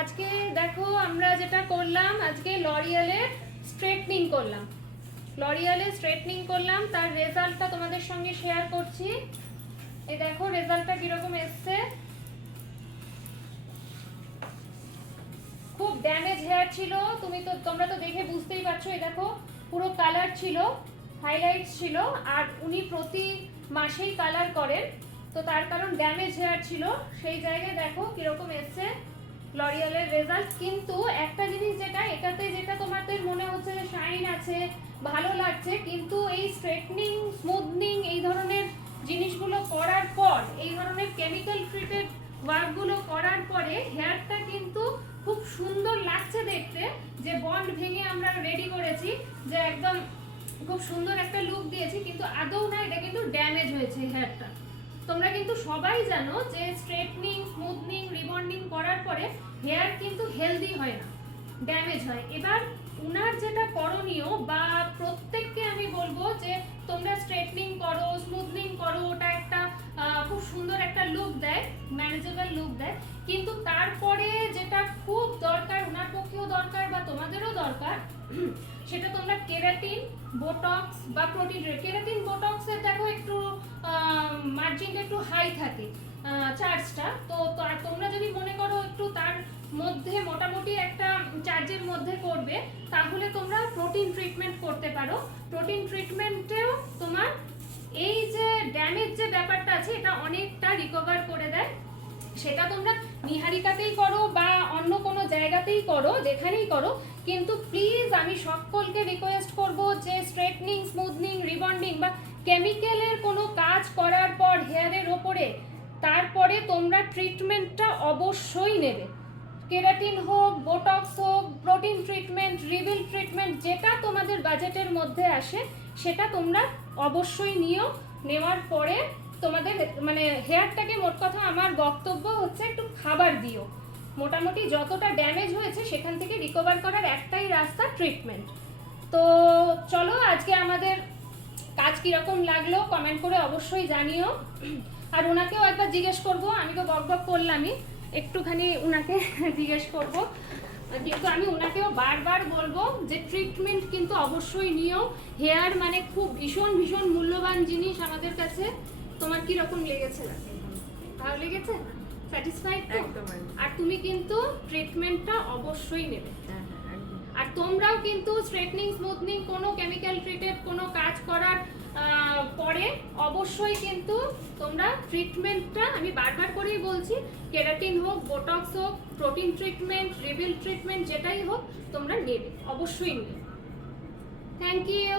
আজকে দেখো আমরা যেটা করলাম, আজকে লরিয়ালের স্ট্রেটনিং করলাম। তার রেজাল্টটা তোমাদের সঙ্গে শেয়ার করছি। এই দেখো রেজাল্টটা কিরকম এসছে। খুব ড্যামেজ হেয়ার ছিল, তোমরা তো দেখে বুঝতেই পারছো। এই দেখো পুরো কালার ছিল, হাইলাইটস ছিল, আর উনি প্রতি মাসেই কালার করেন, তো তার কারণ ড্যামেজ হেয়ার ছিল। সেই জায়গায় দেখো কিরকম এসছে লরিয়ালের রেজাল্ট। কিন্তু একটা জিনিস যেটা তোমাদের মনে হচ্ছে যে শাইন আছে, ভালো লাগছে, কিন্তু এই স্ট্রেটনিং, স্মুথনিং, এই ধরনের জিনিসগুলো করার পর, এই ধরনের কেমিক্যাল ট্রিটেড ওয়ার্কগুলো করার পরে হেয়ারটা কিন্তু খুব সুন্দর লাগছে দেখতে। যে বন্ড ভেঙে আমরা রেডি করেছি, যে একদম খুব সুন্দর একটা লুক দিয়েছি, কিন্তু আদৌ না, এটা কিন্তু ড্যামেজ হয়েছে হেয়ারটা। তোমরা কিন্তু সবাই জানো যে স্ট্রেটনিং, স্মুথনিং, রিবন্ডিং করার পরে হেয়ার কিন্তু হেলদি হয় না, ড্যামেজ হয়। এবার উনার যেটা করণীয়, বা প্রত্যেককে আমি বলবো যে তোমরা স্ট্রেটনিং করো, স্মুথনিং করো, ওটা একটা খুব সুন্দর একটা লুক দেয়, ম্যানেজেবল লুক দেয়। কিন্তু তারপরে যেটা খুব দরকার, উনার পক্ষেও দরকার বা তোমাদেরও দরকার, সেটা তোমরা কেরাটিন, বোটক্স বা প্রোটিন। কেরাটিন, বটক্সের দেখো একটু মার্জিনটা একটু হাই থাকে, চার্জটা। তো তোমরা যদি মনে করো একটু তার মধ্যে মোটামুটি একটা চার্জের মধ্যে করবে, তাহলে তোমরা প্রোটিন ট্রিটমেন্ট করতে পারো। প্রোটিন ট্রিটমেন্টেও তোমার এই যে ড্যামেজ যে ব্যাপারটা আছে, এটা অনেকটা রিকভার করে দেয়। সেটা তোমরা নিহারিকাতেই করো বা অন্য কোনো জায়গাতেই করো, যেখানেই করো, কিন্তু প্লিজ আমি সকলকে রিকোয়েস্ট করব যে স্ট্রেটনিং, স্মুথনিং, রিবন্ডিং বা কেমিক্যালের কোনো কাজ করার পর হেয়ারের ওপরে, তারপরে তোমরা ট্রিটমেন্টটা অবশ্যই নেবে। কেরাটিন হোক, বোটক্স হোক, প্রোটিন ট্রিটমেন্ট, রিবিল ট্রিটমেন্ট, যেটা তোমাদের বাজেটের মধ্যে আসে সেটা তোমরা অবশ্যই নিও। নেওয়ার পরে তোমাদের মানে হেয়ারটাকে, মোট কথা আমার বক্তব্য হচ্ছে, একটু খাবার দিও। মোটামুটি যতটা ড্যামেজ হয়েছে সেখান থেকে রিকভার করার একটাই রাস্তা, ট্রিটমেন্ট। তো চলো, আজকে আমাদের কাজ কিরকম লাগলো কমেন্ট করে অবশ্যই জানিও। আর ওনাকেও একবার জিজ্ঞেস করব, আমি তো বক করলামই, একটুখানি ওনাকে জিজ্ঞেস করব। কিন্তু আমি ওনাকেও বারবার বলবো যে ট্রিটমেন্ট কিন্তু অবশ্যই নিও। হেয়ার মানে খুব ভীষণ ভীষণ মূল্যবান জিনিস আমাদের কাছে। তোমার কি রকম লেগেছে? ভালো লেগেছে? স্যাটিসফাইড? একদম। আর তুমি কিন্তু ট্রিটমেন্টটা অবশ্যই নেবে। আর তোমরাও কিন্তু স্ট্রেটনিং, স্মুথনিং, কোনো কেমিক্যাল ট্রিটেড কোনো কাজ করার পরে অবশ্যই কিন্তু তোমরা ট্রিটমেন্টটা, আমি বারবার করেই বলছি, কেরাটিন হোক, বোটক্স হোক, প্রোটিন ট্রিটমেন্ট, রিবিল ট্রিটমেন্ট, যেটাই হোক তোমরা নেবে, অবশ্যই নেবে। Thank you.